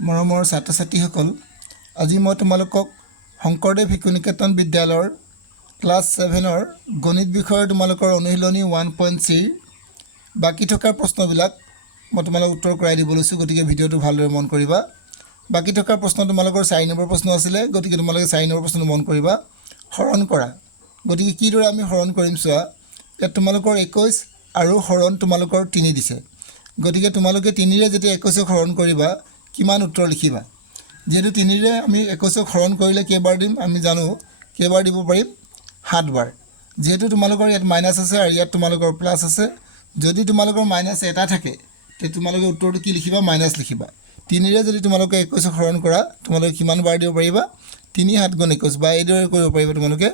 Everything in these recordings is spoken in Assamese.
মৰমৰ ছাত্ৰ ছাত্ৰীসকল, আজি মই তোমালোকক শংকৰদেৱ শিশু নিকেতন বিদ্যালয়ৰ ক্লাছ 7ৰ গণিত বিষয়ৰ তোমালোকৰ অনুশীলনী 1.3 বাকি থকা প্ৰশ্নবিলাক মই তোমালোকক উত্তৰ কৰাই দিব লৈছোঁ। গতিকে ভিডিঅ'টো ভালদৰে মন কৰিবা। বাকি থকা প্ৰশ্ন তোমালোকৰ 4 নম্বৰ প্ৰশ্ন আছিলে, গতিকে তোমালোকে 4 নম্বৰ প্ৰশ্নটো মন কৰিবা। হৰণ কৰা, গতিকে কিদৰে আমি হৰণ কৰিম চোৱা। ইয়াত তোমালোকৰ 21 আৰু হৰণ তোমালোকৰ 3 দিছে। গতিকে তোমালোকে 3ৰে যেতিয়া 21ক হৰণ কৰিবা কিমান উত্তৰ লিখিবা। যেহেতু 3ৰে আমি 21ক হৰণ কৰিলে কেইবাৰ দিম আমি জানো, কেইবাৰ দিব পাৰিম 7 বাৰ। যেহেতু তোমালোকৰ ইয়াত মাইনাছ আছে আৰু ইয়াত তোমালোকৰ প্লাছ আছে, যদি তোমালোকৰ মাইনাছ এটা থাকে তে তোমালোকে উত্তৰটো কি লিখিবা, মাইনাছ লিখিবা। 3ৰে যদি তোমালোকে 21ক হৰণ কৰা তোমালোকে কিমান বাৰ দিব পাৰিবা, 3 7 গুণ 21 বা এইদৰে কৰিব পাৰিবা তোমালোকে।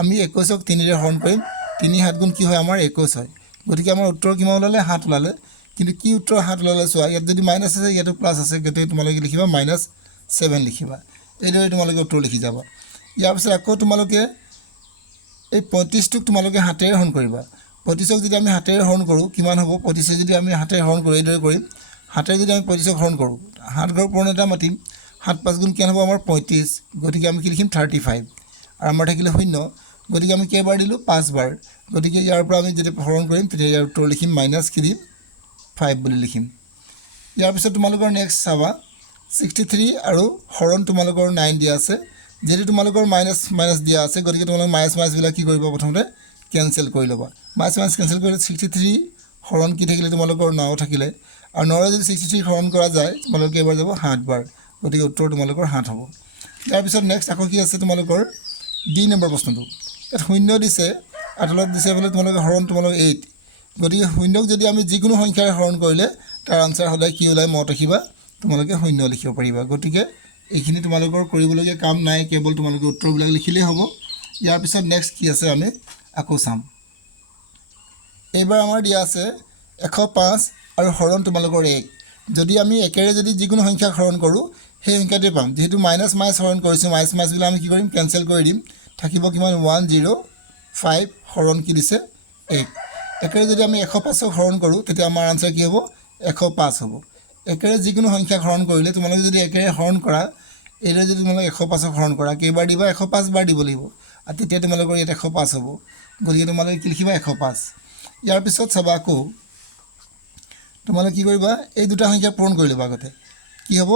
আমি 21ক 3ৰে হৰণ কৰিম, 3 7 গুণ কি হয় আমাৰ 21 হয়। গতিকে আমাৰ উত্তৰ কিমান ওলালে, 7 ওলালে। কিন্তু কি উত্তৰ 7 ওলালে চোৱা, ইয়াত যদি মাইনাছ আছে ইয়াতো প্লাছ আছে, গতিকে তোমালোকে লিখিবা -7 লিখিবা। এইদৰে তোমালোকে উত্তৰ লিখি যাবা। ইয়াৰ পিছত আকৌ তোমালোকে এই 35টোক তোমালোকে 7ৰে হৰণ কৰিবা। 35ক যদি আমি 7ৰে হৰণ কৰোঁ কিমান হ'ব, 35 যদি আমি 7ৰে হৰণ কৰোঁ এইদৰে কৰিম। 7ৰে যদি আমি 35ক হৰণ কৰোঁ, 7 ঘৰ পূৰণতা মাতিম, 7 5 গুণ কিমান হ'ব আমাৰ 35। গতিকে আমি কি লিখিম 35 আৰু আমাৰ থাকিলে 0। গতিকে আমি কেইবাৰ দিলোঁ 5 বাৰ। গতিকে ইয়াৰ পৰা আমি যেতিয়া হৰণ কৰিম তেতিয়া ইয়াৰ উত্তৰ লিখিম -5 বুলি লিখিম। ইয়াৰ পিছত তোমালোকৰ নেক্সট চাবা 63 আৰু হৰণ তোমালোকৰ 9 দিয়া আছে। যিহেতু তোমালোকৰ মাইনাছ দিয়া আছে, গতিকে তোমালোকে মাইনাছবিলাক কি কৰিবা, প্ৰথমতে কেনচেল কৰি ল'বা। মাইনাছ কেনচেল কৰিলে 63 হৰণ কি থাকিলে তোমালোকৰ 9 থাকিলে, আৰু 9ৰে যদি 63 হৰণ কৰা যায় তোমালোকৰ কেইবাৰ যাব 7 বাৰ। গতিকে উত্তৰ তোমালোকৰ 7 হ'ব। তাৰপিছত নেক্সট আকৌ কি আছে তোমালোকৰ D নম্বৰ প্ৰশ্নটো। ইয়াত 0 দিছে আৰু তলত দিছে বোলে তোমালোকে হৰণ তোমালোকৰ 8। গতিকে 0ক যদি আমি যিকোনো সংখ্যাৰে হৰণ কৰিলে তাৰ আনচাৰ সদায় কি ওলাই মনত ৰাখিবা, তোমালোকে 0 লিখিব পাৰিবা। গতিকে এইখিনি তোমালোকৰ কৰিবলগীয়া কাম নাই, কেৱল তোমালোকে উত্তৰবিলাক লিখিলেই হ'ব। ইয়াৰ পিছত নেক্সট কি আছে আমি আকৌ চাম। এইবাৰ আমাৰ দিয়া আছে 105 আৰু হৰণ তোমালোকৰ 1। যদি আমি 1ৰে যদি যিকোনো সংখ্যাক হৰণ কৰোঁ সেই সংখ্যাটোৱে পাম। যিহেতু মাইনাছ হৰণ কৰিছোঁ, মাইনাছবিলাক আমি কি কৰিম, কেনচেল কৰি দিম। থাকিব কিমান 105 হৰণ কি দিছে 1। 1ৰে যদি আমি 105ক হৰণ কৰোঁ তেতিয়া আমাৰ আনচাৰ কি হ'ব, 105 হ'ব। 1ৰে যিকোনো সংখ্যাক হৰণ কৰিলে তোমালোকে যদি 1ৰে হৰণ কৰা, এইদৰে যদি তোমালোকে 105ক হৰণ কৰা কেইবাৰ দিবা, 105 বাৰ দিব লাগিব, আৰু তেতিয়া তোমালোকৰ ইয়াত 105 হ'ব। গতিকে তোমালোকে কি লিখিবা 105। ইয়াৰ পিছত চাবা আকৌ তোমালোকে কি কৰিবা, এই দুটা সংখ্যা পূৰণ কৰি ল'বা আগতে। কি হ'ব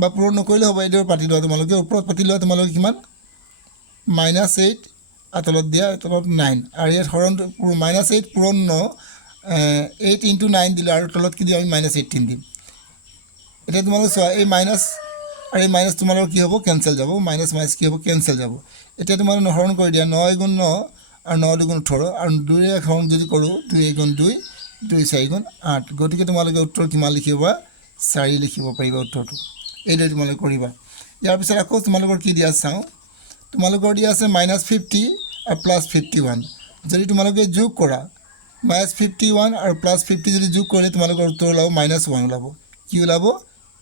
বা পূৰণ নকৰিলে হ'ব, এইদৰে পাতি লোৱা তোমালোকে। ওপৰত পাতি লোৱা তোমালোকে কিমান -8 আৰু তলত দিয়া তলত 9, আৰু ইয়াত হৰণ -8 পূৰণ 9, 8 × 9 দিলে আৰু তলত কি দিম আমি -18 দিম। এতিয়া তোমালোকে চোৱা এই মাইনাছ আৰু এই মাইনাছ তোমালোকৰ কি হ'ব, কেনচেল যাব। মাইনাছ কি হ'ব, কেনচেল যাব। এতিয়া তোমালোকে হৰণ কৰি দিয়া 9 × 9 আৰু 9 × 2 = 18, আৰু 2ৰে হৰণ যদি কৰোঁ 2 × 2 2 4 × 8। গতিকে তোমালোকে উত্তৰ কিমান লিখিবা, 4 লিখিব পাৰিবা উত্তৰটো। এইদৰে তোমালোকে কৰিবা। ইয়াৰ পিছত আকৌ তোমালোকৰ কি দিয়া চাওঁ, তোমালোকৰ দিয়া আছে -50 আৰু +51। যদি তোমালোকে যোগ কৰা -51 আৰু +50 যদি যোগ কৰিলে তোমালোকৰ উত্তৰ ওলাব -1 ওলাব। কি ওলাব,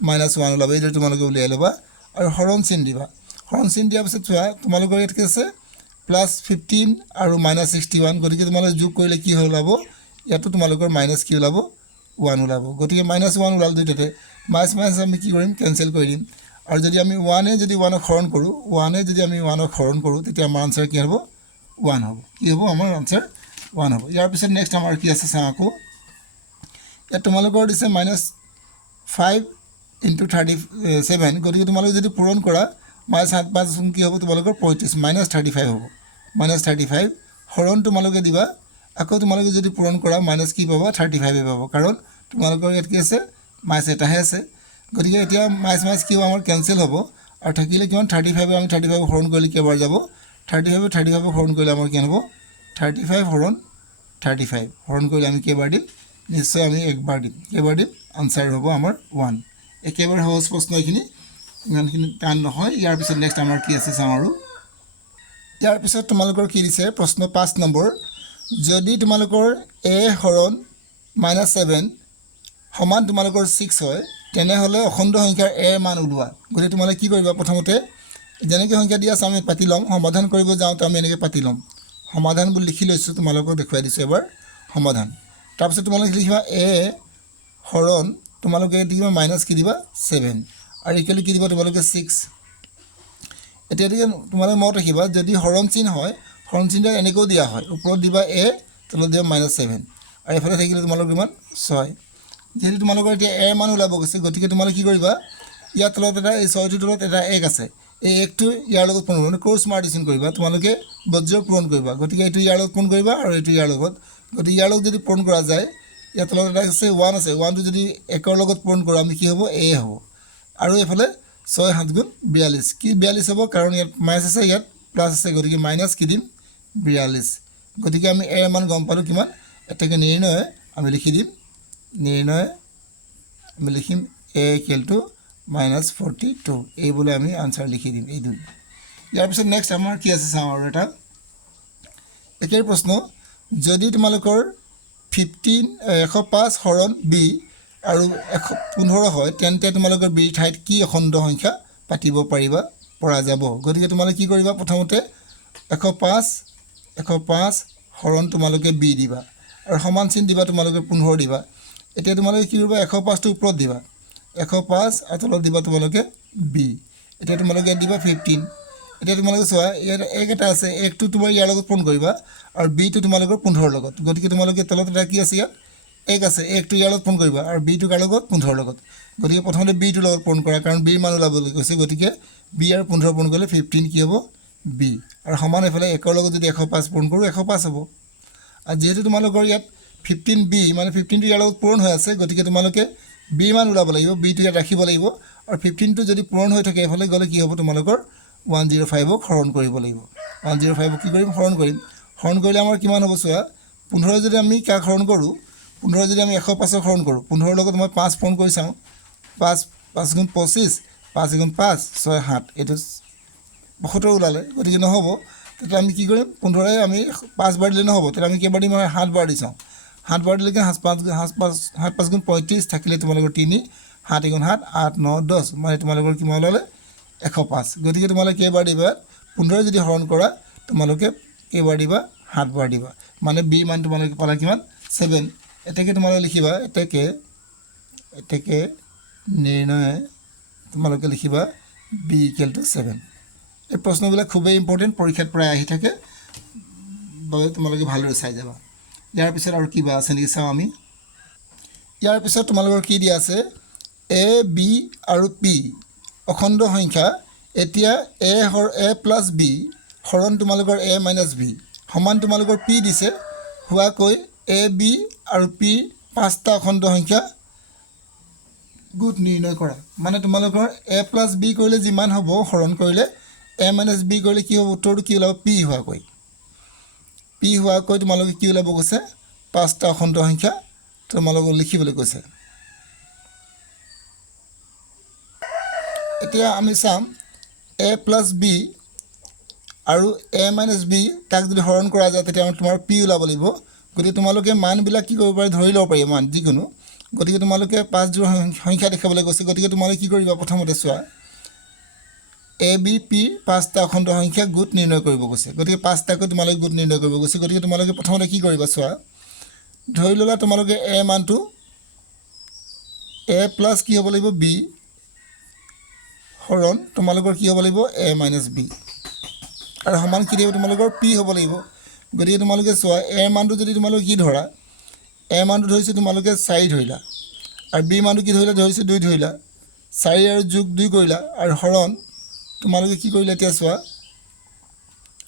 -1 ওলাব। এইদৰে তোমালোকে উলিয়াই ল'বা আৰু হৰণ চিন দিবা। হৰণ চিন দিয়াৰ পিছত চোৱা তোমালোকৰ ইয়াত কি আছে +15 আৰু -61। গতিকে তোমালোকে যোগ কৰিলে কি ওলাব, ইয়াতো তোমালোকৰ মাইনাছ কি ওলাব, 1 ওলাব। গতিকে -1 ওলাল দুইটাতে। মাইনাছ আমি কি কৰিম, কেনচেল কৰি দিম। আৰু যদি আমি 1ক যদি 1ক হৰণ কৰোঁ, 1ক যদি আমি 1ক হৰণ কৰোঁ তেতিয়া আমাৰ আনচাৰ কি হ'ব, 1 হ'ব। কি হ'ব আমাৰ আনচাৰ 1 হ'ব। ইয়াৰ পিছত নেক্সট আমাৰ কি আছে চাওঁ আকৌ। ইয়াত তোমালোকৰ দিছে -5 × 37। গতিকে তোমালোকে যদি পূৰণ কৰা -7 5 কি হ'ব তোমালোকৰ 35, -35 হ'ব। -35 হৰণ তোমালোকে দিবা। আকৌ তোমালোকে যদি পূৰণ কৰা মাইনাছ কি পাবা, 35 পাব, কাৰণ তোমালোকৰ ইয়াত কি আছে, মাইনাছ এটাহে আছে। গতিকে এতিয়া মাইনাছ কি হ'ব আমাৰ কেনচেল হ'ব, আৰু থাকিলে কিমান 35। আমি 35 হৰণ কৰিলে কেইবাৰ যাব, 35 হৰণ কৰিলে আমাৰ কিমান হ'ব, 35 হৰণ 35 হৰণ কৰিলে আমি কেইবাৰ দিম, নিশ্চয় আমি একবাৰ দিম। কেইবাৰ দিম, আনচাৰ হ'ব আমাৰ 1। একেবাৰে সহজ প্ৰশ্ন এইখিনি, ইমানখিনি টান নহয়। ইয়াৰ পিছত নেক্সট আমাৰ কি আছে চাওঁ। আৰু ইয়াৰ পিছত তোমালোকৰ কি দিছে প্ৰশ্ন 5 নম্বৰ। যদি তোমালোকৰ a হৰণ -7 সমান তোমালোকৰ 6 হয়, তেনেহ'লে অখণ্ড সংখ্যাৰ a ৰ মান ওলোৱা। গতিকে তোমালোকে কি কৰিবা, প্ৰথমতে যেনেকৈ সংখ্যা দিয়া আছে আমি পাতি ল'ম। সমাধান কৰিব যাওঁতে আমি এনেকৈ পাতি ল'ম। সমাধান বুলি লিখি লৈছোঁ, তোমালোকক দেখুৱাই দিছোঁ এবাৰ সমাধান। তাৰপিছত তোমালোকে লিখিবা a হৰণ তোমালোকে দিবা মাইনাছ কি দিবা 7 আৰু ইকুৱেল কি দিবা তোমালোকে 6 এতিয়া তোমালোকে মনত ৰাখিবা যদি হৰণ চিন হয় হৰণ চিনটা এনেকৈ দিয়া হয় ওপৰত দিবা a তলত দিবা -7 আৰু এফালে থাকিলে তোমালোকৰ কিমান 6 যেহেতু তোমালোকৰ এতিয়া a মান ওলাব গৈছে গতিকে তোমালোকে কি কৰিবা ইয়াৰ তলত এটা এই 6টোৰ তলত এটা 1 আছে এই 1টো ইয়াৰ লগত পূৰণ মানে ক্ৰছ মাল্টিপ্লিকেশ্যন কৰিবা তোমালোকে বজ্ৰ পূৰণ কৰিবা গতিকে এইটো ইয়াৰ লগত পূৰণ কৰিবা আৰু এইটো ইয়াৰ লগত গতিকে ইয়াৰ লগত যদি পূৰণ কৰা যায় ইয়াৰ তলত এটা আছে 1 আছে 1টো যদি 1ৰ লগত পূৰণ কৰোঁ আমি কি হ'ব a হ'ব আৰু এফালে 6 7 গুণ 42 কি 42 হ'ব কাৰণ ইয়াত মাইনাছ আছে ইয়াত প্লাছ আছে গতিকে মাইনাছ কি দিম 42 গতিকে আমি a মান গম পালোঁ কিমান এটাকে নিৰ্ণয় আমি লিখি দিম নিৰ্ণয় আমি লিখিম a -42 এই বলে আমি আনসাৰ লিখি দিম এই দুই ইয়াৰ পিছত নেক্সট আমাৰ কি আছে চাওঁ আৰু এটা একেই প্ৰশ্ন যদি তোমালোকৰ 105 হৰণ b আৰু 115 হয় তেন্তে তোমালোকৰ b ঠাইত কি অখণ্ড সংখ্যা পাতিব পৰা যাব গতিকে তোমালোকে কি কৰিবা প্ৰথমতে 105 হৰণ তোমালোকে b দিবা আৰু সমান চিন দিবা তোমালোকে 15 দিবা এতিয়া তোমালোকে কি কৰিবা 105 টো ওপৰত দিবা 105 আৰু তলত দিবা তোমালোকে b এতিয়া তোমালোকে দিবা 15 এতিয়া তোমালোকে চোৱা ইয়াৰ এক এটা আছে একটো তোমাৰ ইয়াৰ লগত পূৰণ কৰিবা আৰু b টো তোমালোকৰ 15 লগত গতিকে তোমালোকে তলত এটা কি আছে ইয়াত এক আছে একটো ইয়াৰ লগত পূৰণ কৰিবা আৰু b টো কাৰ লগত 15 লগত গতিকে প্ৰথমতে b টোৰ লগত পূৰণ কৰা কাৰণ b মান ওলাবলৈ গৈছে গতিকে b আৰু 15 পূৰণ কৰিলে 15 কি হ'ব b আৰু সমান এফালে 1ৰ লগত যদি 105 পূৰণ কৰোঁ 105 হ'ব আৰু যেহেতু তোমালোকৰ ইয়াত 15b মানে 15 টো ইয়াৰ লগত পূৰণ হৈ আছে গতিকে তোমালোকে b মান ওলাব লাগিব b টো ইয়াত ৰাখিব লাগিব আৰু 15 টো যদি পূৰণ হৈ থাকে এফালে গ'লে কি হ'ব তোমালোকৰ 105ক হৰণ কৰিব লাগিব 105ক কি কৰিম হৰণ কৰিলে আমাৰ কিমান হ'ব চোৱা 15 যদি আমি কাক হৰণ কৰোঁ 15 যদি আমি 105ক হৰণ কৰোঁ 15 লগত মই 5 পূৰণ কৰি চাওঁ 5 গুণ 25 5 গুণ 5 6 7 এইটো 72 ওলালে গতিকে নহ'ব তেতিয়া আমি কি কৰিম 15 আমি 5 বাৰ দিলে নহ'ব তেতিয়া আমি কেইবাৰ দিম 7 বাৰ দি চাওঁ 7 বাৰ দিলে 7 গুণ 35 থাকিলে তোমালোকৰ 3 7 গুণ 7 8 9 10 মানে তোমালোকৰ কিমান ওলালে 105 গতিকে তোমালোকে কেইবাৰ দিবা 15 যদি হৰণ কৰা তোমালোকে কেইবাৰ দিবা 7 বাৰ দিবা মানে b মান তোমালোকে পালা কিমান 7 এটাকে তোমালোকে লিখিবা এটাকে নিৰ্ণয় তোমালোকে লিখিবা b = 7 এই প্ৰশ্নবিলাক খুবেই ইম্পৰ্টেণ্ট পৰীক্ষাত প্ৰায় আহি থাকে বাবে তোমালোকে ভালদৰে চাই যাবা ইয়াৰ পিছত আৰু কিবা আছে নেকি চাওঁ আমি ইয়াৰ পিছত তোমালোকৰ কি দিয়া আছে a b আৰু p অখণ্ড সংখ্যা এতিয়া a + b হৰণ তোমালোকৰ a - b সমান তোমালোকৰ p দিছে হোৱাকৈ a b আৰু p পাঁচটা অখণ্ড সংখ্যা গুণ নিৰ্ণয় কৰা মানে তোমালোকৰ a + b কৰিলে যিমান হ'ব হৰণ কৰিলে a - b কৰিলে কি হ'ব উত্তৰটো কি ওলাব p হোৱাকৈ তোমালোকে কি ওলাব কৈছে পাঁচটা অখণ্ড সংখ্যা তোমালোকক লিখিবলৈ কৈছে এতিয়া আমি চাম a + b আৰু a - b তাক যদি হৰণ কৰা যায় তেতিয়া তোমাৰ p ওলাব লাগিব গতিকে তোমালোকে মানবিলাক কি কৰিব পাৰি ধৰি ল'ব পাৰি মান যিকোনো গতিকে তোমালোকে 5 জোড় সংখ্যা দেখাবলৈ কৈছে গতিকে তোমালোকে কি কৰিবা প্ৰথমতে চোৱা a b p পাঁচটা অখণ্ড সংখ্যা গোট নিৰ্ণয় কৰিব কৈছে গতিকে পাঁচটাকৈ তোমালোকে গোট নিৰ্ণয় কৰিব কৈছে গতিকে তোমালোকে প্ৰথমতে কি কৰিবা চোৱা ধৰি ল'লা তোমালোকে a মানটো a + কি হ'ব লাগিব b হৰণ তোমালোকৰ কি হ'ব লাগিব a - b আৰু সমান কি দিব তোমালোকৰ p হ'ব লাগিব গতিকে তোমালোকে চোৱা a মানটো যদি তোমালোকে কি ধৰা a মানটো ধৰিছে তোমালোকে 4 ধৰিলা আৰু b মানটো কি ধৰিছে 2 ধৰিলা 4 আৰু যোগ 2 কৰিলা আৰু হৰণ তোমালোকে কি কৰিলা এতিয়া চোৱা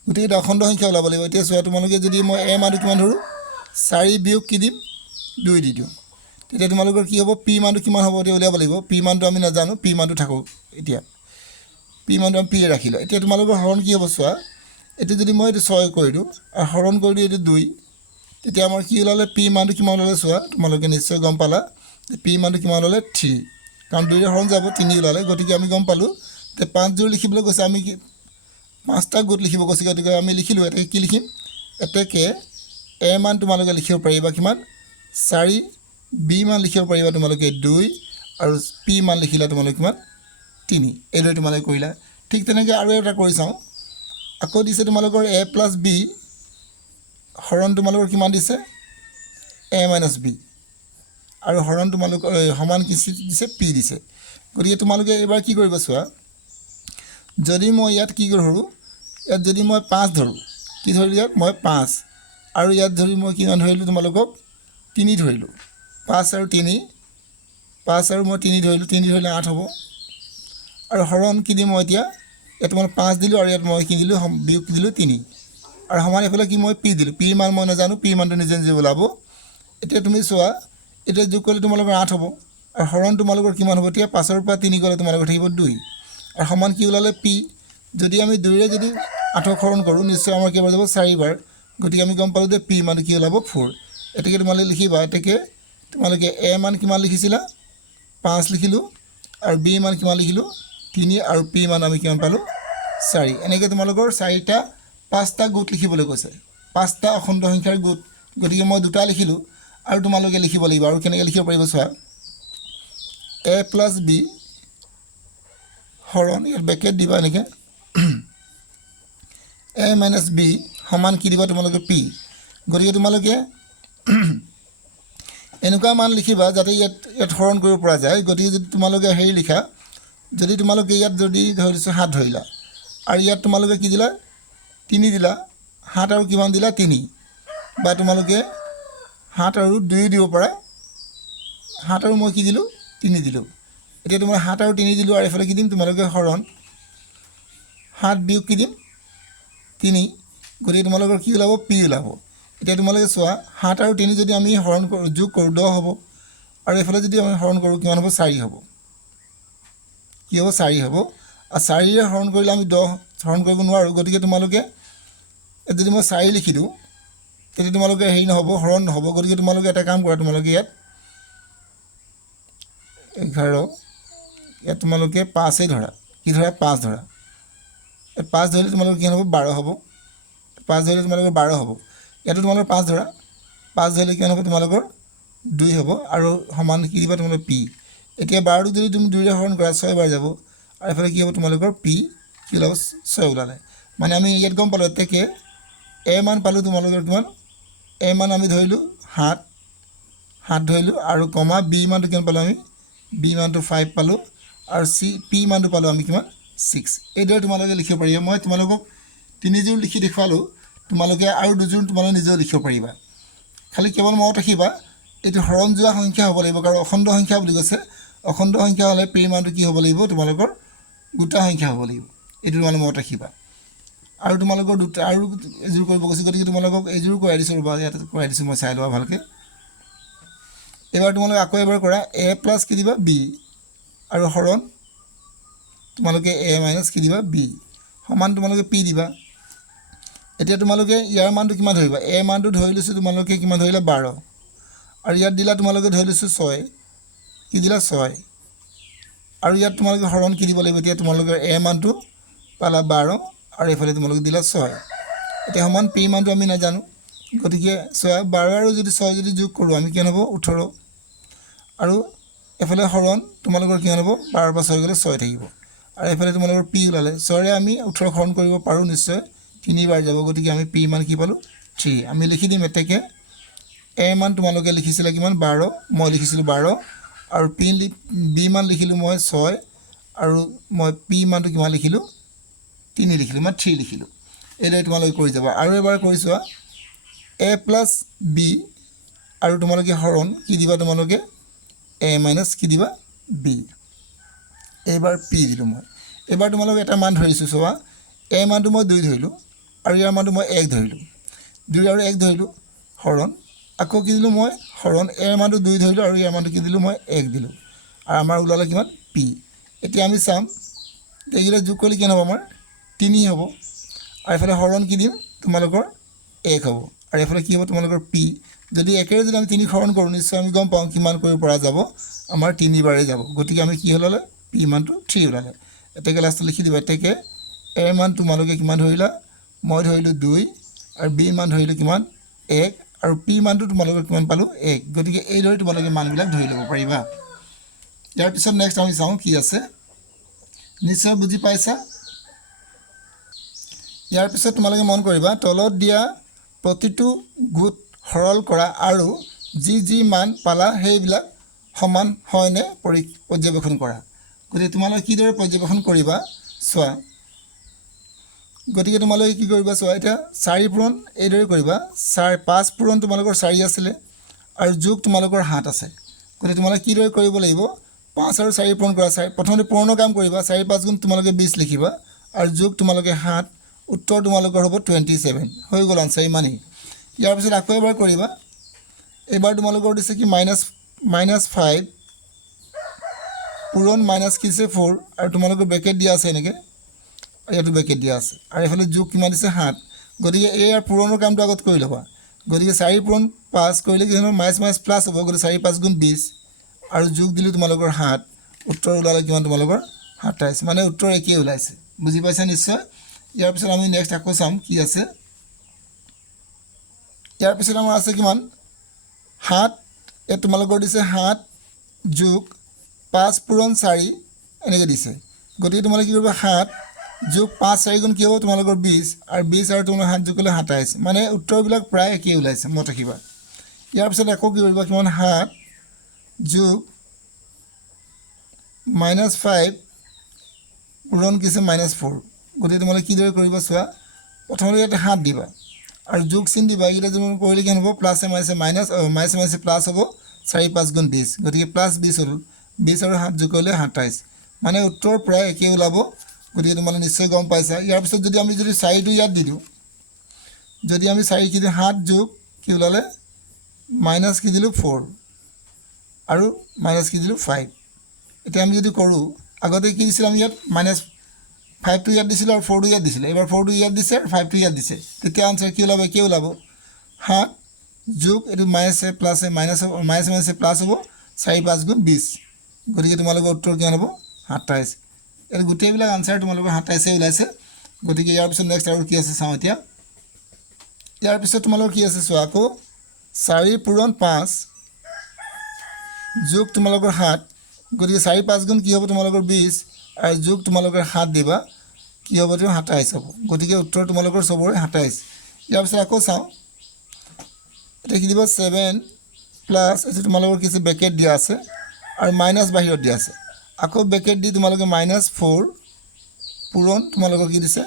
গতিকে অখণ্ড সংখ্যা ওলাব লাগিব এতিয়া চোৱা তোমালোকে যদি মই a মানটো কিমান ধৰোঁ 4 বিয়োগ কি দিম 2 দি দিওঁ তেতিয়া তোমালোকৰ কি হ'ব p মানটো কিমান হ'ব এতিয়া উলিয়াব লাগিব p মানটো আমি নাজানো p মানটো থাকক এতিয়া p মানটো আমি p ৰাখিলো এতিয়া তোমালোকৰ হৰণ কি হ'ব চোৱা এটো যদি মই এটো 6 কৰি দিওঁ আৰু হৰণ কৰি দিওঁ এটো 2 তেতিয়া আমাৰ কি ওলালে p মানটো কিমান ওলালে চোৱা তোমালোকে নিশ্চয় গম পালা যে p মানটো কিমান ওলালে 3 কাৰণ 2 ৰে হৰণ যাব 3 ওলালে গতিকে আমি গম পালো তে 5 জোড় লিখিবলৈ কৈছে আমি কি পাঁচটা গোট লিখিব কৈছে গতিকে আমি লিখিলো এটা কি লিখিম এটাকে a মান তোমালোকে লিখিব পাৰিবা কিমান 4 b মান লিখিব পাৰিবা তোমালোকে 2 আৰু p মান লিখিলা তোমালোকে কিমান 3 এইলৈ তোমালোকে কৰিলা ঠিক তেনেকৈ আৰু এটা কৰি চাওঁ আকৌ দিছে তোমালোকৰ a + b হৰণ তোমালোকৰ কিমান দিছে a - b আৰু হৰণ তোমালোকৰ সমান কি দিছে পি দিছে গতিকে তোমালোকে এবাৰ কি কৰিব চোৱা যদি মই ইয়াত কি ধৰোঁ ইয়াত যদি মই 5 ধৰোঁ কি ধৰিলোঁ ইয়াত মই 5 আৰু ইয়াত ধৰি মই কিমান ধৰিলোঁ তোমালোকক 3 ধৰিলোঁ 5 আৰু 3 5 আৰু মই 3 ধৰিলোঁ 3 ধৰিলে 8 হ'ব আৰু হৰণ কি দিম মই এতিয়া ইয়াত মই 5 দিলোঁ আৰু ইয়াত মই কি দিলোঁ বিয়োগ দিলোঁ 3 আৰু সমান এফালে কি মই পি দিলোঁ পি মান মই নাজানো পি মানটো নিজে নিজে ওলাব এতিয়া তুমি চোৱা এতিয়া যোগ কৰিলে তোমালোকৰ 8 হ'ব আৰু হৰণ তোমালোকৰ কিমান হ'ব এতিয়া 5 ৰ পৰা 3 গ'লে তোমালোকৰ থাকিব 2 আৰু সমান কি ওলালে পি যদি আমি 2 ৰে যদি 8 হৰণ কৰোঁ নিশ্চয় আমাৰ কেইবাৰ যাব 4 বাৰ গতিকে আমি গম পালোঁ যে পি মান কি ওলাব 4 এটাকে তোমালোকে লিখিবা এটাকে তোমালোকে এ মান কিমান লিখিছিলা 5 লিখিলোঁ আৰু বি মান কিমান লিখিলোঁ 3 আৰু পি মান আমি কিমান পালোঁ 4 এনেকৈ তোমালোকৰ 4টা 5টা গোট লিখিবলৈ কৈছে 5টা অখণ্ড সংখ্যাৰ গোট গতিকে মই 2টা লিখিলোঁ আৰু তোমালোকে লিখিব লাগিব আৰু কেনেকৈ লিখিব পাৰিব চোৱা a প্লাছ বি হৰণ ইয়াত ব্ৰেকেট দিবা এনেকৈ a মাইনাছ বি সমান কি দিবা তোমালোকে পি গতিকে তোমালোকে এনেকুৱা মান লিখিবা যাতে ইয়াত হৰণ কৰিব পৰা যায় গতিকে যদি তোমালোকে হেৰি লিখা যদি তোমালোকে ইয়াত যদি ধৰিছোঁ 7 ধৰিলা আৰু ইয়াত তোমালোকে কি দিলা 3 দিলা 7 আৰু কিমান দিলা 3 বা তোমালোকে 7 আৰু 2 দিব পাৰা 7 আৰু মই কি দিলোঁ 3 দিলোঁ এতিয়া তোমাৰ 7 আৰু 3 দিলোঁ আৰু এফালে কি দিম তোমালোকে হৰণ 7 বিয়োগ কি দিম 3 গতিকে তোমালোকৰ কি ওলাব পি ওলাব এতিয়া তোমালোকে চোৱা 7 আৰু 3 যদি আমি হৰণ কৰোঁ যোগ কৰোঁ 10 হ'ব আৰু এফালে যদি আমি হৰণ কৰোঁ কিমান হ'ব 4 হ'ব কি হ'ব 4 হ'ব আৰু 4 ৰে হৰণ কৰিলে আমি 10 হৰণ কৰিব নোৱাৰোঁ গতিকে তোমালোকে যদি মই 4 লিখি দিওঁ তেতিয়া তোমালোকে হেৰি নহ'ব হৰণ নহ'ব গতিকে তোমালোকে এটা কাম কৰা তোমালোকে ইয়াত 11 ইয়াত তোমালোকে 5 ধৰা কি ধৰা 5 ধৰা 5 ধৰিলে তোমালোকৰ কিমান হ'ব 12 হ'ব 5 ধৰিলে তোমালোকৰ 12 হ'ব ইয়াতো তোমালোকৰ 5 ধৰা 5 ধৰিলে কিমান হ'ব তোমালোকৰ 2 হ'ব আৰু সমান কি দিবা তোমালোকৰ পি এতিয়া 12টো যদি তুমি 2 ৰে হৰণ কৰা 6 বাৰ যাব আৰু এফালে কি হ'ব তোমালোকৰ পি কি ওলাব 6 ওলালে মানে আমি ইয়াত গম পালোঁ এতেকে এ মান পালোঁ তোমালোকৰ কিমান এ মান আমি ধৰিলোঁ 7 ধৰিলোঁ আৰু কমা বি মানটো কিমান পালোঁ আমি বি মানটো 5 পালোঁ আৰু পি মানটো পালোঁ আমি কিমান 6 এইদৰে তোমালোকে লিখিব পাৰিবা মই তোমালোকক 3 যোৰ লিখি দেখুৱালোঁ তোমালোকে আৰু 2 যোৰ তোমালোকে নিজেও লিখিব পাৰিবা খালি কেৱল মনত ৰাখিবা এইটো হৰণ যোৱা সংখ্যা হ'ব লাগিব কাৰণ অখণ্ড সংখ্যা বুলি কৈছে অখণ্ড সংখ্যা হ'লে পি মানটো কি হ'ব লাগিব তোমালোকৰ গোটা সংখ্যা হ'ব লাগিব এইটো তোমালোকে মনত ৰাখিবা আৰু তোমালোকৰ দুটা আৰু এযোৰ কৰিব কৈছে গতিকে তোমালোকক এইযোৰ কৰাই দিছোঁ ৰ'বা ইয়াতে কৰাই দিছোঁ মই চাই লোৱা ভালকৈ এবাৰ তোমালোকে আকৌ এবাৰ কৰা এ প্লাছ কি দিবা বি আৰু হৰণ তোমালোকে এ মাইনাছ কি দিবা বি সমান তোমালোকে পি দিবা এতিয়া তোমালোকে ইয়াৰ মানটো কিমান ধৰিবা এ মানটো ধৰি লৈছোঁ তোমালোকে কিমান ধৰিলা 12 আৰু ইয়াত দিলা তোমালোকে ধৰি লৈছোঁ 6 কি দিলা 6 আৰু ইয়াত তোমালোকে হৰণ কি দিব লাগিব এতিয়া তোমালোকে এ মানটো পালা 12 আৰু এফালে তোমালোকে দিলা 6 এতিয়া সমান পি মানটো আমি নাজানো গতিকে 6 12 আৰু যদি 6 যদি যোগ কৰোঁ আমি কিমান হ'ব 18 আৰু এফালে হৰণ তোমালোকৰ কিমান হ'ব 12 পৰা 6 গ'লে 6 থাকিব আৰু এফালে তোমালোকৰ পি ওলালে 6 ৰে আমি 18 হৰণ কৰিব পাৰোঁ নিশ্চয় 3 বাৰ যাব গতিকে আমি পি মান কি পালোঁ 3 আমি লিখি দিম এতেকে এ মান তোমালোকে লিখিছিলে কিমান 12 মই লিখিছিলোঁ 12 আৰু বি মান লিখিলোঁ মই 6 আৰু মই পি মানটো কিমান লিখিলোঁ 3 লিখিলোঁ মই 3 লিখিলোঁ এইদৰে তোমালোকে কৰি যাবা আৰু এবাৰ কৰি চোৱা এ প্লাছ বি আৰু তোমালোকে হৰণ কি দিবা তোমালোকে এ মাইনাছ কি দিবা বি এইবাৰ পি দিলোঁ মই এইবাৰ তোমালোকে এটা মান ধৰিছোঁ চোৱা এ মানটো মই 2 ধৰিলোঁ আৰু ইয়াৰ মানটো মই 1 ধৰিলোঁ 2 আৰু 1 ধৰিলোঁ হৰণ আকৌ কি দিলোঁ মই হৰণ এৰ মানটো 2 ধৰিলোঁ আৰু ইয়াৰ মানটো কি দিলোঁ মই 1 দিলোঁ আৰু আমাৰ ওলালে কিমান পি এতিয়া আমি চাম এইকেইটা যোগ কৰিলে কিমান হ'ব আমাৰ 3 হ'ব আৰু এফালে হৰণ কি দিম তোমালোকৰ 1 হ'ব আৰু এফালে কি হ'ব তোমালোকৰ পি যদি একেৰে যদি আমি 3 হৰণ কৰোঁ নিশ্চয় আমি গম পাওঁ কিমান কৰিব পৰা যাব আমাৰ 3 বাৰে যাব গতিকে আমি কি ওলালে পি মানটো 3 ওলালে এতেকে লাষ্টত লিখি দিবা এতেকে এৰ মান তোমালোকে কিমান ধৰিলা মই ধৰিলোঁ 2 আৰু বি মান ধৰিলোঁ কিমান 1 আৰু পি মানটো তোমালোকৰ কিমান পালোঁ 1 গতিকে এইদৰে তোমালোকে মানবিলাক ধৰি ল'ব পাৰিবা ইয়াৰ পিছত নেক্সট আমি চাওঁ কি আছে নিশ্চয় বুজি পাইছা ইয়াৰ পিছত তোমালোকে মন কৰিবা তলত দিয়া প্ৰতিটো গোট সৰল কৰা আৰু যি মান পালা সেইবিলাক সমান হয়নে পৰ্যবেক্ষণ কৰা গতিকে তোমালোকে কিদৰে পৰ্যবেক্ষণ কৰিবা চোৱা গতিকে তোমালোকে কি কৰিবা চোৱা এতিয়া 4 পূৰণ এইদৰে কৰিবা 5 পূৰণ তোমালোকৰ 4 আছিলে আৰু যোগ তোমালোকৰ 7 আছে গতিকে তোমালোকে কিদৰে কৰিব লাগিব 5 আৰু 4 পূৰণ কৰা 4 প্ৰথমতে পূৰণৰ কাম কৰিবা 4 5 গুণ তোমালোকে 20 লিখিবা আৰু যোগ তোমালোকে 7 উত্তৰ তোমালোকৰ হ'ব 27 হৈ গ'ল আনসাৰ ইমানেই ইয়াৰ পিছত আকৌ এবাৰ কৰিবা এবাৰ তোমালোকৰ দিছে কি -5 পূৰণ মাইনাছ কিছে 4 আৰু তোমালোকৰ ব্ৰেকেট দিয়া আছে এনেকৈ ইয়াতো ব্ৰেকেট দিয়া আছে আৰু এফালে যোগ কিমান দিছে 7 গতিকে এই আৰু পূৰণৰ কামটো আগত কৰি ল'বা গতিকে 4 পূৰণ 5 কৰিলে কি হ'ব মাইনাছ প্লাছ হ'ব গতিকে 4 5 গুণ 20 আৰু যোগ দিলে তোমালোকৰ 7 উত্তৰ ওলালে কিমান তোমালোকৰ 27 মানে উত্তৰ একেই ওলাইছে বুজি পাইছা নিশ্চয় ইয়াৰ পিছত আমি নেক্সট আকৌ চাম কি আছে ইয়াৰ পিছত আমাৰ আছে কিমান 7 এ তোমালোকৰ দিছে 7 যোগ 5 পূৰণ 4 এনেকৈ দিছে গতিকে তোমালোকে কি কৰিবা 7 যোগ 5 4 গুণ কি হ'ব তোমালোকৰ 20 আৰু 20 আৰু তোমালোকৰ 7 যোগ কৰিলে 27 মানে উত্তৰবিলাক প্ৰায় একেই ওলাইছে মনত ৰাখিবা ইয়াৰ পিছত আকৌ কি কৰিবা কিমান 7 যোগ -5 পূৰণ কিছে -4 গতিকে তোমালোকে কিদৰে কৰিবা চোৱা প্ৰথমতে ইয়াতে 7 দিবা আৰু যোগ চিন দিবা এইকেইটা যদি কৰিলে কি হ'ব প্লাছে মাইনাছে মাইনাছে প্লাছ হ'ব 4 5 গুণ 20 গতিকে প্লাছ 20 হ'ল 20 আৰু 7 যোগ কৰিলে 27 মানে উত্তৰ প্ৰায় একেই ওলাব গতিকে তোমালোকে নিশ্চয় গম পাইছা ইয়াৰ পিছত যদি আমি 4টো ইয়াত দি দিওঁ যদি আমি 4 কি দিওঁ 7 যোগ কি ওলালে মাইনাছ কি দিলোঁ 4 আৰু মাইনাছ কি দিলোঁ 5 এতিয়া আমি যদি কৰোঁ আগতে কি দিছিলোঁ আমি ইয়াত -5টো ইয়াত দিছিলোঁ আৰু 4টো ইয়াত দিছিলোঁ এবাৰ 4টো ইয়াত দিছে আৰু 5টো ইয়াত দিছে তেতিয়া আনসাৰ কি ওলাব একেই ওলাব 7 যোগ এইটো মাইনাছে প্লাছে মাইনাছে প্লাছ হ'ব 4 5 গুণ 20 গতিকে তোমালোকৰ উত্তৰ কিমান হ'ব 27 এই গোটেইবিলাক আনসাৰ তোমালোকৰ 27 ওলাইছে গতিকে ইয়াৰ পিছত নেক্সট আৰু কি আছে চাওঁ এতিয়া ইয়াৰ পিছত তোমালোকৰ কি আছে চোৱা আকৌ 4 পূৰণ 5 যোগ তোমালোকৰ 7 গতিকে 4 5 গুণ কি হ'ব তোমালোকৰ 20 আৰু যোগ তোমালোকৰ 7 দিবা কি হ'ব এইটো 27 হ'ব গতিকে উত্তৰ তোমালোকৰ চবৰে 27 ইয়াৰ পিছত আকৌ চাওঁ এতিয়া কি দিব 7 প্লাছ এইটো তোমালোকৰ কিছু ব্ৰেকেট দিয়া আছে আৰু মাইনাছ বাহিৰত দিয়া আছে আকৌ ব্ৰেকেট দি তোমালোকে -4 পূৰণ তোমালোকৰ কি দিছে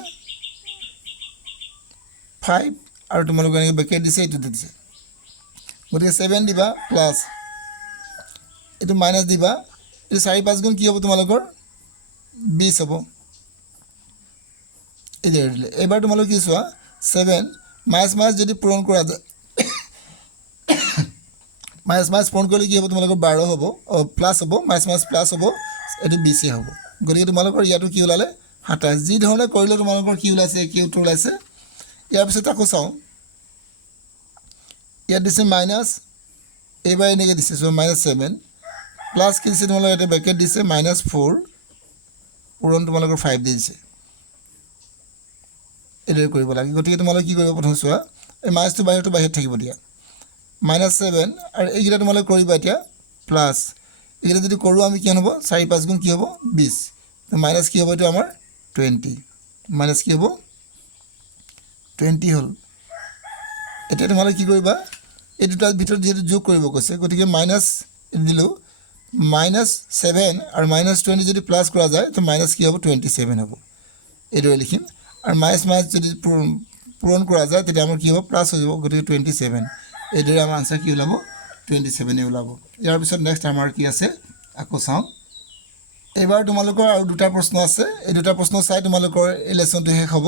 5 আৰু তোমালোকৰ এনেকৈ ব্ৰেকেট দিছে এইটো দিছে গতিকে 7 দিবা প্লাছ এইটো মাইনাছ দিবা এইটো 4 5 গুণ কি হ'ব তোমালোকৰ 20 হ'ব এইদৰে দিলে এইবাৰ তোমালোকে কি চোৱা 7 মাইনাছ যদি পূৰণ কৰা যায় মাইনাছ পূৰণ কৰিলে কি হ'ব তোমালোকৰ 12 হ'ব প্লাছ হ'ব মাইনাছ প্লাছ হ'ব এইটো 20 হ'ব গতিকে তোমালোকৰ ইয়াতো কি ওলালে 27 যি ধৰণে কৰিলে তোমালোকৰ কি ওলাইছে কি উত্তৰ ওলাইছে ইয়াৰ পিছত আকৌ চাওঁ ইয়াত দিছে মাইনাছ এইবাৰ এনেকৈ দিছে চ' -7 প্লাছ কি দিছে তোমালোকৰ ইয়াতে ব্ৰেকেট দিছে -4 পূৰণ তোমালোকৰ 5 দি দিছে এইদৰে কৰিব লাগে গতিকে তোমালোকে কি কৰিব প্ৰথম চোৱা এই মাইনাছটো বাহিৰত থাকিব দিয়া -7 আৰু এইকেইটা তোমালোকে কৰিবা এতিয়া প্লাছ এইকেইটা যদি কৰোঁ আমি কি হ'ব 4 5 গুণ কি হ'ব 20 মাইনাছ কি হ'ব এইটো আমাৰ 20 মাইনাছ কি হ'ব 20 হ'ল এতিয়া তোমালোকে কি কৰিবা এই দুটাৰ ভিতৰত যিহেতু যোগ কৰিব কৈছে গতিকে মাইনাছ দিলোঁ -7 আৰু -20 যদি প্লাছ কৰা যায় তো মাইনাছ কি হ'ব 27 হ'ব এইদৰে লিখিম আৰু মাইনাছ যদি পূৰণ কৰা যায় তেতিয়া আমাৰ কি হ'ব প্লাছ হৈ যাব গতিকে 27 এইদৰে আমাৰ আনসাৰ কি ওলাব 27 ওলাব ইয়াৰ পিছত নেক্সট আমাৰ কি আছে আকৌ চাওঁ এইবাৰ তোমালোকৰ আৰু দুটা প্ৰশ্ন আছে এই দুটা প্ৰশ্ন চাই তোমালোকৰ এই লেসনটো শেষ হ'ব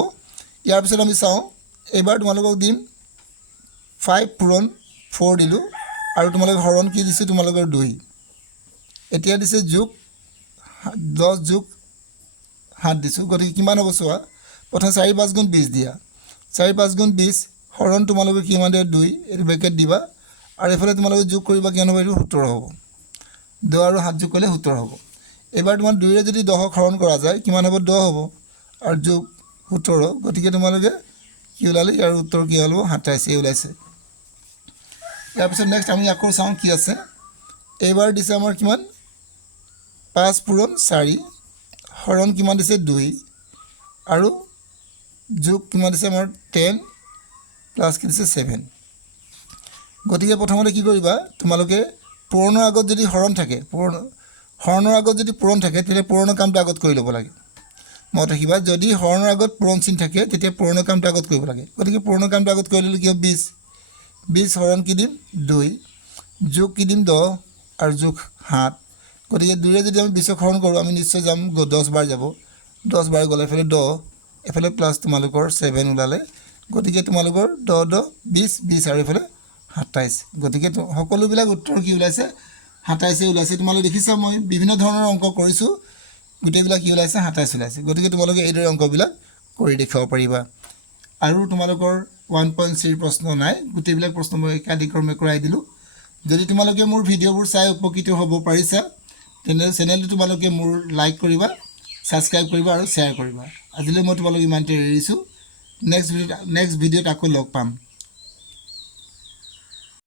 ইয়াৰ পিছত আমি চাওঁ এইবাৰ তোমালোকক দিম 5 পূৰণ 4 দিলোঁ আৰু তোমালোকে হৰণ কি দিছে তোমালোকৰ 2 এতিয়া দিছে যোগ 10 যোগ 7 দিছোঁ গতিকে কিমান হ'ব চোৱা প্ৰথম 4 5 গুণ 20 দিয়া 4 5 গুণ 20 হৰণ তোমালোকে কিমান দিয়া 2 এইটো ব্ৰেকেট দিবা আৰু এফালে তোমালোকে যোগ কৰিবা কিমান হ'ব এইটো 17 হ'ব 10 আৰু 7 যোগ কৰিলে 17 হ'ব এবাৰ তোমাৰ 2ৰে যদি 10ক হৰণ কৰা যায় কিমান হ'ব 10 হ'ব আৰু যোগ 17 গতিকে তোমালোকে কি ওলালে ইয়াৰ উত্তৰ কি হ'ব 27 ওলাইছে ইয়াৰ পিছত নেক্সট আমি আকৌ চাওঁ কি আছে এইবাৰ দিছে আমাৰ কিমান 5 পূৰণ 4 হৰণ কিমান দিছে 2 আৰু যোগ কিমান দিছে আমাৰ 10 প্লাছ কি দিছে 7 গতিকে প্ৰথমতে কি কৰিবা তোমালোকে পূৰণৰ আগত যদি হৰণ থাকে হৰণৰ আগত যদি পূৰণ থাকে তেতিয়া পূৰণৰ কামটো আগত কৰি ল'ব লাগে মনত ৰাখিবা যদি হৰণৰ আগত পূৰণ চিন থাকে তেতিয়া পূৰণৰ কামটো আগত কৰিব লাগে গতিকে পূৰণৰ কামটো আগত কৰি ল'লে কি হ'ব 20 হৰণ কি দিম 2 যোগ কি দিম 10 আৰু যোগ 7 গতিকে 2ৰে যদি আমি 20ক হৰণ কৰোঁ আমি নিশ্চয় যাম 10 বাৰ যাব 10 বাৰ গ'লে এফালে 10 এফালে প্লাছ তোমালোকৰ 7 ওলালে গতিকে তোমালোকৰ 10 20 আৰু এফালে 27 গতিকে সকলোবিলাক উত্তৰ কি ওলাইছে 27 ওলাইছে তোমালোকে দেখিছা মই বিভিন্ন ধৰণৰ অংক কৰিছোঁ গোটেইবিলাক কি ওলাইছে 27 ওলাইছে গতিকে তোমালোকে এইদৰে অংকবিলাক কৰি দেখাব পাৰিবা আৰু তোমালোকৰ 1.3 প্ৰশ্ন নাই গোটেইবিলাক প্ৰশ্ন মই একাধিক্ৰমে কৰাই দিলোঁ যদি তোমালোকে মোৰ ভিডিঅ'বোৰ চাই উপকৃত হ'ব পাৰিছা তেনে চেনেলটো তোমালোকে মোৰ লাইক কৰিবা সাবস্ক্ৰাইব কৰিবা আৰু শ্বেয়াৰ কৰিবা আজিলৈ মই তোমালোক ইমানতে এৰিছোঁ নেক্সট ভিডিঅ'ত আকৌ লগ পাম